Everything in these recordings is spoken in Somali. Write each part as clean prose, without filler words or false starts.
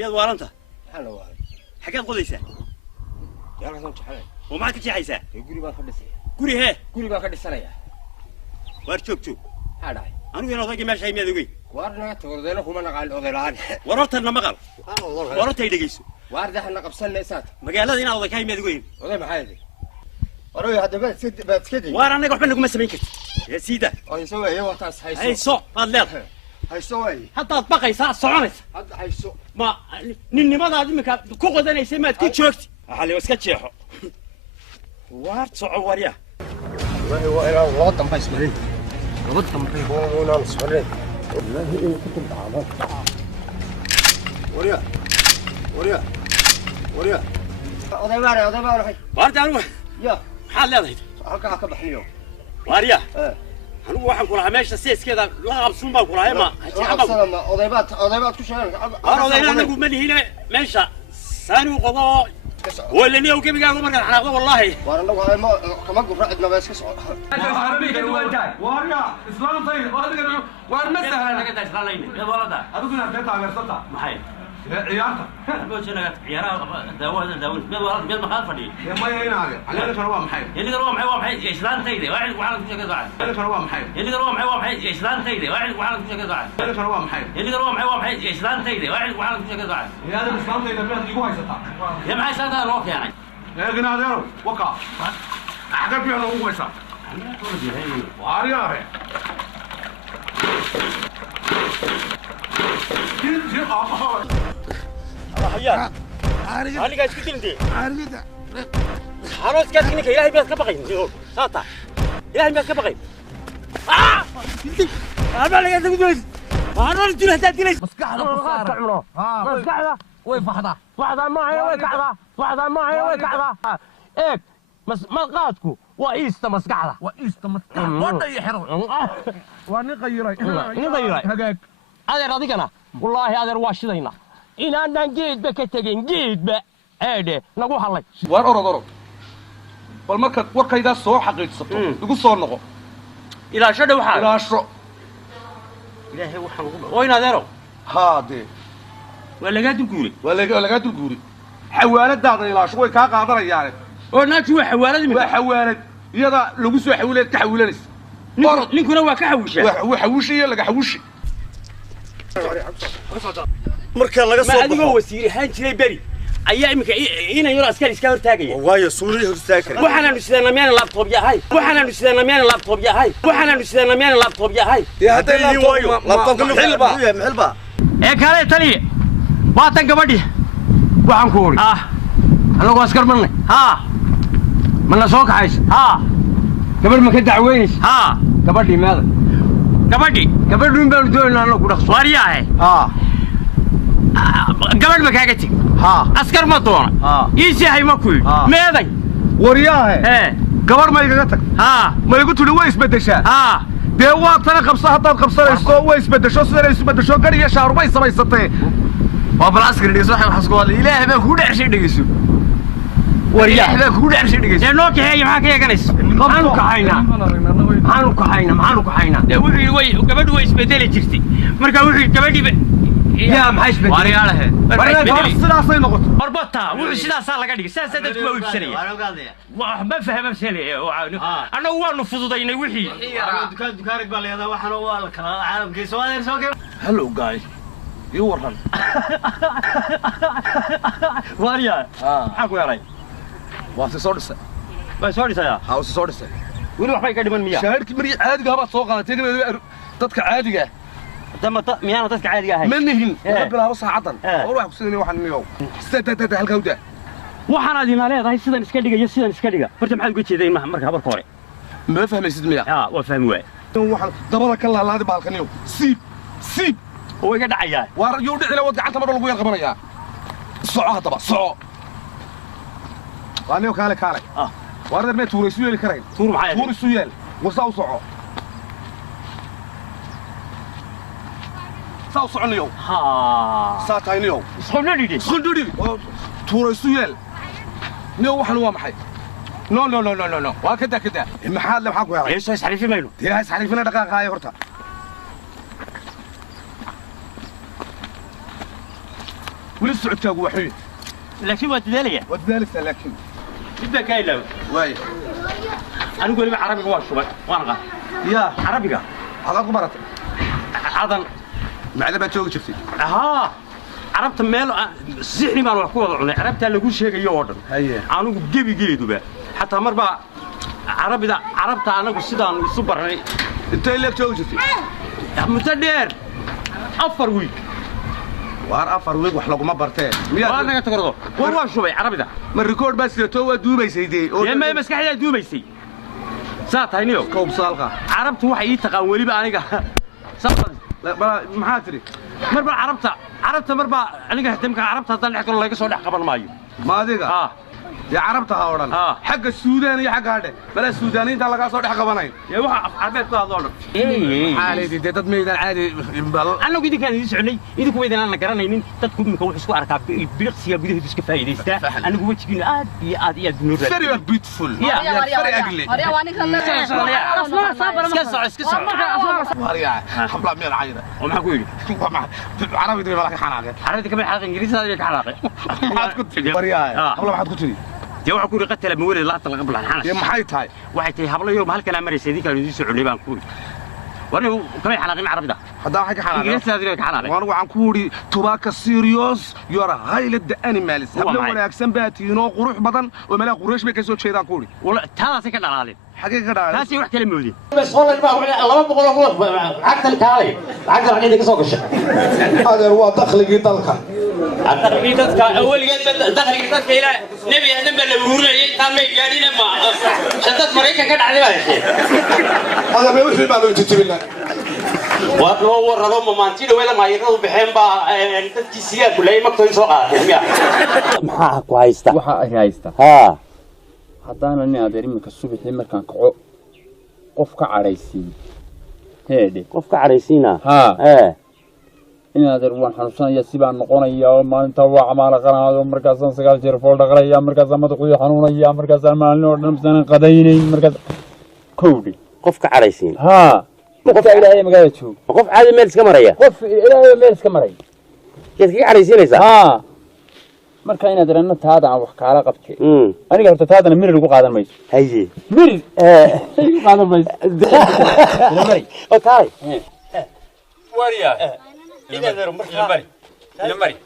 يا وارنته حنا وارن حكيت قديسه يا رسول الله وما كنت عايزه يقولي ما خدسي قولي هي قولي ما خدسنايا وارشوك هذا أنا وين أضاقي ماشي مية دقي وارنا تورذنا كمان قال أغلان ورطة المقال ورطة يدقيسو وارد احنا قبسنا سات مقالة دينا أضاقي مية دقي ولا محايدي وروي هذا بس كده وأنا نقول حنا نقول مسمين كت يا سيدة أي سوي هي وقت هاي صو هذا هاي سوي حتى أطبقي ساعة صعونت هذا هاي سو ما نني ما ضاع دمك كوكو ذا نسمات كي شوكت حالي وسكت شيحو وارد صعو وريا هو إلى الوطن بس مريض الوطن مريض هو ناقص مريض والله إيه كنت بعض وريا وريا وريا أضيع باري وارد أنا يا حال لا ضيت هكا بحنيو واريا أنا واحد كلها ماشي سيس كذا لا أبصم بقول هاي ما أضيبات كل شيء أنا أضيع أنا أقول من هنا ماشي ثاني وقضاء ولا نيو كيف قالوا مرة الحلقة والله وانا لو هاي ما كمان قفرة عندنا بس كسر عربي كده وانتاي واريا اسلام طيب وهذا وانا مسهل أنا كده إسرائيلي يا ولد هذا كنا بيطلع من السلطة محي عيارته بقول شنو عيارة داوود يا ولد بيل مخالفة دي يا ما هنا على كانوا محي اللي قالوا محي إسلام تيجي واحد وعلى كل شيء كذا على كانوا محي اللي قالوا محي إسلام تيجي واحد وعلى كل شيء كذا على كانوا محي اللي قالوا محي إسلام تيجي واحد وعلى كل شيء كذا يا هذا الاسلام طيب بيت يجوا هيستا يا معي سنة روك يعني يا جناديرو وقع أحد بيعنا هو هيستا واريا هي جيل حياك أنا قاعد تقول لي خلاص قاعد تقول لك إلهي بيت كبقين يقول ساطع إلهي بيت كبقين أنا اللي قاعد تقول أنا اللي تقول هذا تقول مسكحة وين فحضة فحضة معي وين كعضة فحضة معي وين كعضة إيه مسقاتكو وإيست مسكحة وأنا يحرم ونغيري هجاك هذا راضيك أنا والله هذا رواشدينا إن أنا جيد بكتجين جيد ب هذا نقول حلي ورا bal marka warkayda soo xaqiiqsato igu soo noqo إلى شو وحال ilaa shro إلهي وحال وين هذا haade ولا قاعد تقولي wala laga dul guuri xawaaladaada ilaa shro way ka qaadanayaan oo naagtu waa xawaalad waa xawaalad iyada lagu soo xawileed ka xawilanaysa ninkuna waa ka xawisha waa xawishi laga xawishi marka laga soo baxo wasiir ahaan jiray bari ayaa imika inay yar askari iska hortaagay waayo suuli hortaagay waxaana nusidana meel laptop yahay يا هذا لابتوب محلبا ee kale taliye waatan gabadhi waxaan ku ori anagu askar marnay mana soo kaxays gabadh ma ka dacweynays gabadhi meeda gabadhu baan doonaa anagu dhaqso wariyahay gabadh ma kaaga tag askar ma doona ii sihay ma ku meeday wariyaahe gabadh ma igaga tag ma igu tiri way isbedeshaa dee waa tana qabso haddaad qabsanayso way isbedesho sidan isbedesho gar iyo shaarubay samaysatay waa bal askari dhigeyso waxay xasku wada ilaahay baa ku dhacshay dhigeyso wariyahay baa ku dhacshay dhigeyso ee noo kaxeeyo maxaa ka yeeganayso maxaanu kaxaynaa dee wuxuu yidhi way gabadhu way isbedeli jirtay marka wuxuu yidhi gabadhiiba yaa maxay isbedeli wariyaalahe sidaasay noqoto barbata wuxuu sidaasaa laga dhigay sidaasaa dadku waa iibsanaya waxba fahma shalay annagu waanu fududaynay wixii dukaan baa leedahay waxana waa la kala caalamkiisa waa soo keen hello guys you warran wariyaa maxaa ku yaray waa soo dhisay way soo dhisaya soo dhisay weli waxbay ka dhiman miyaa shaharkii markii caadiga baad soo qaadatay dadka caadiga miyaana dadka caadiga ahay ma nihin laga bilaabo saacadan war wax ku sideen waxaan niyow sidada halka u daa waxaanaad ina leedahay sidan iska dhiga horta maxaad uga jeeday marka habarka hore ma fahmaysid miya waa fahmi waay waxaan dabada ka laalaadi baalkan niyow siib oo iga dhacayaa war yuu dhicila wad gacanta mar lagu yar qabanayaa soco hadaba soco waa niyow kaale war reer ma tuuraysu yeeli karayn tuur maxay tuurisu yeel wasa u soco ساو صعنيو ساتاينيو سخندري توريسو يل نيو waxan waa maxay no waa kada maxaad la maxaa ku yaray ايش حريفي مايلو يا حريفنا dhaqaaqay horta ولسه عدتك وحيد لكن وداليا ودالك لكن بدك كايلو واي انا اقول لك عربي واش وانا يا عربي هذا قمرت عضن معلبه توجي شفتي ها عربت ميل سحني ما wax ku wada cunay carabta lagu sheegayo oo dhan anigu gebi geeduba hatta marba carabta anagu sidaan isu baray intee leeg joogtay mutadheer afar week waar afar week wax lagu ma bartee miyaa naga tagro waa shubay carabida ma record bas to waa duubaysay oo ma maskaxda duubaysay saatayniyo koob saalqa carabtu waxay ii taqaan waliba aniga sabab maxaa tiri marba carabta marba aniga hadamka carabta hadal dhex kale laga soo dhex qaban maayo ma adiga يا عربت هاورن حق السودان يا حق هذا بلا السودانيين تا laga soo dhex qabanay يا waxa carbeed ka hadlo xaaladi dad meedan caadi anagu idinkaan idin socnay idinku weydaan aan garanaynin dadku imika wax isku arkaa biliqsiga gudaheeda iska faa'iideysta anagu wajigiina aad iyo nuur very beautiful ya very ugly iska soo wariya habla meel caayira waxa ku yiri carabi dib la ka xanaaqay carabi ka xanaaqay ingiriisi ka xanaaqay maxaad ku tiri wariya habla maxaad ku tiri dee waxa ku yiri qatala mawlid la tal qabla xanaaq ya maxay tahay waxay tahay habla yoom halkan amareysay idinkaan idin soo cunay baan ku yiri warna kama xanaaqin carabida hadaa waxa ka xanaaqay ingiriisi ka xanaaqay waan waxaan ku yiri tobacco serious you are highly the animals habla wanaagsan baatiino qurux badan oo mala quraash bay ka soo jeedaan ku yiri wala taasi ka dhalaalin حقيقة كده ناسي واحد كلام مودي بس والله الله بقول عقد الكالي عقد العقيدة كسوق الشيء هذا هو دخلي دلك دخلي دلك أول جد دخلي دلك إلى نبي هذا بلغورة يتعمل جارينا ما شدت مريكا كده عليه هذا ما يوحي بعده تجيبنا والله الرضا ما أنتي ولا ما يرضى بحين با أنت كيسيا كلها ما كتير سوق maxaa ku haysta waxa ay haysta ha hadana nin adeer imika subaxii markaan kaco qof ka careysiin heede qof ka careysiina ha in adeer waan xanuunsanaya sibaan noqonaya maalinta waa camaal qanaado markaas aan 9 jeer fool dhaqraya markaas aan madaxu xanuunaya markaas aan maalin oo dhan san qadaynayn markaas koodi qof ka careysiin ha qof ilaahay magaalada joog qof caadi meel iska maraya qof ilaahay meel iska maray keed ka careysiinaysa ha marka inaad ranna taada aan wax kaala qabtay aniga horta taadana mirir ugu qaadan mayso haye mirir ugu qaadan mayso mari oo taay wariya ina daro marka mari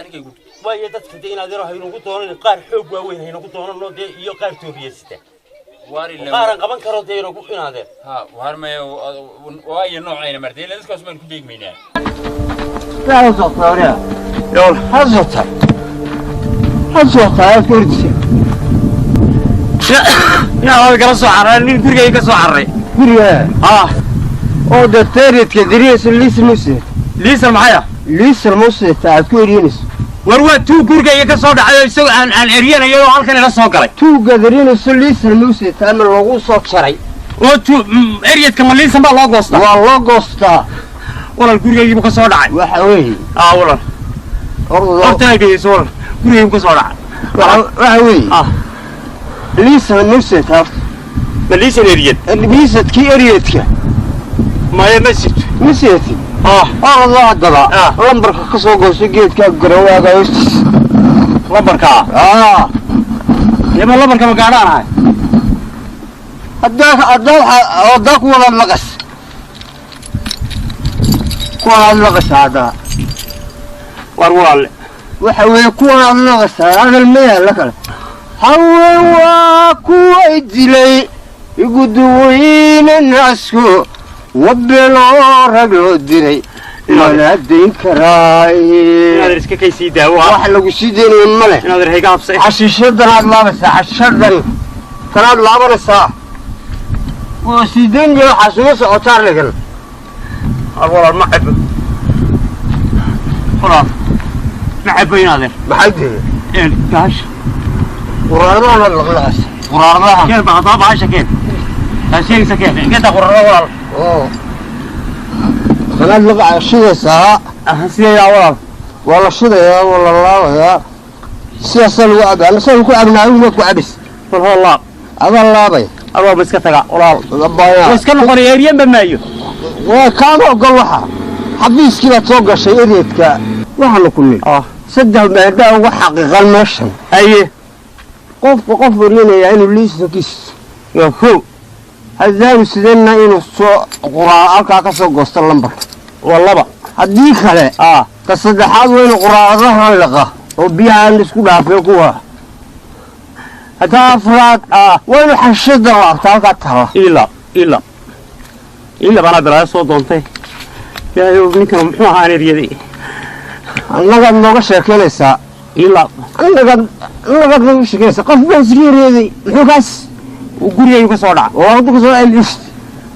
aniga guud way dadka inaad yaro haynu ku doonan qaar xoog waaweyn haynu ku doonano iyo qaar tooriyasta qaaran qaban karo deero ku inaade ha warmay way noocayna martay la iska soo ku deegmeynaa yaa soo taariya يلا حزتها كردسي يا هذا كلا سو عراني غريغي كسو عري غريغا او دكتوريت كدريس ليس معايا ليس الموسى تاع كورينس warwa tuu gurigayga ka soo dhacay isagoo aan eriyanayo halkan ila soo galay tuu gadariinus liis الموسى تاع lagu soo jaray oo tuu eriyadka maliisan baa loo goostaa waa loo goostaa walaal gurigayga ka soo dhacay waxa weey walaal hortayga soo gurigayga ka soo dhacay waxa weey liis الموسى تاع maliisan eriyad الميسد eriyadka ma مسيتي الله دبا لمبرك كسو غوسو geedka garawaaga hostis lambarka yama lambarka ma gaadhaan hadda ku wada laqas hada war walaal waxa weey ku wada laqas hada meeyaa la kala hawa ku idilay igu duwayna nasku وبلو رجل دري ولا دين كراي هذا اسكا كيسي داوا واحد لو سيدين مله هذا هيك ابصي حشيشدنا الله بس حشدن كلام لا برسا وسيدين جو حسوس اوتار لكن والله ما حب خلاص ما حب ينادر بحدي ايه كاش قرارنا الغلاس كيف بغضب عايشه كيف هالشيء سكين قد قرر والله خلال لقى الشيء ساعة سيا يا والله والله الشيء يا والله الله يا سياسة الوعد أنا سألكوا أبناء ومكوا عبس والله أبا الله بي أبا بس كتلا والله ضبايا بس كانوا قريبين بمايو وكانوا قال وحا حبيس كذا توقع شيء ريتك وحنا كلين saddex maadaa ugu xaqiiqan meeshan haye qofku qof warinayaa inuu liisankiis waa kow haddaanu sideenna inuu soo quraa halkaa ka soo goosto lambar waa laba haddii kale ka saddexaad waa inuu quraadaha liqa oo biyahaan isku dhaafee kuwa haddaa afraad waa inuu xashada laabta halkaa taala ila baana bilaa soo doontay yaayo ninkan muxuu ahaa eryaday annagaad nooga sheekeynaysaa annagaad nooga sheekeynaysaa qof baa isreereeday muxuu kaas gurigaygu ka soo dhaca oo halku ka soo dhaca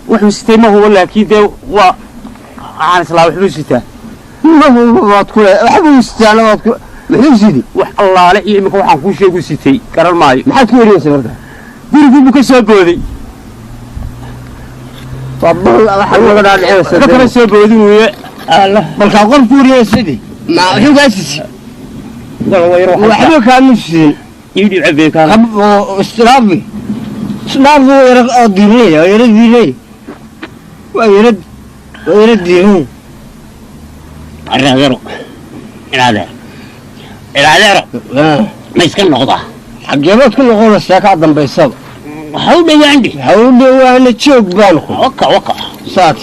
wuxuu sitay ma hubo laakiin dee waa waxaan islaa waxbuu sitaa ma hubo waad ku waxbuu sitaa waad ku muxuu sidi wax allaale iyo imika waxaan kuu sheegu sitay garan maayo maxaad ku wariyaysaa marka gurigii buu ka soo booday kala soo boodin weye balkaa qof ku wariyaysidii ma wuxuu kaa sisi waxba kaama siin iidhiib cabeekaan islaafi yara diinay waa yara diinay waa yara diinay arraadero ilaadeero ma iska noqdaa xageebaad ku noqonaysaa kaa dambaysaba waxa u dhawaandhi waxa u dhawaana joog baan ku waka saat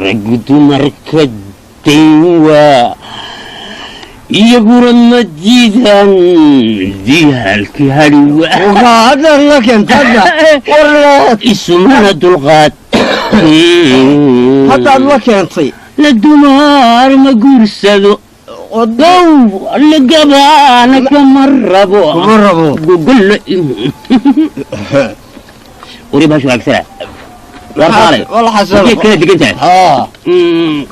raggu dumarka dayn iyaguna ma diidaan diyaalkii hadhiwa haddaad la keentadda isumana dulqaad haddaad la keentay la dumar ma guursado odow la gabaana kama rabo gogol wari baashu agsara war kale wala xasano kala digan tahay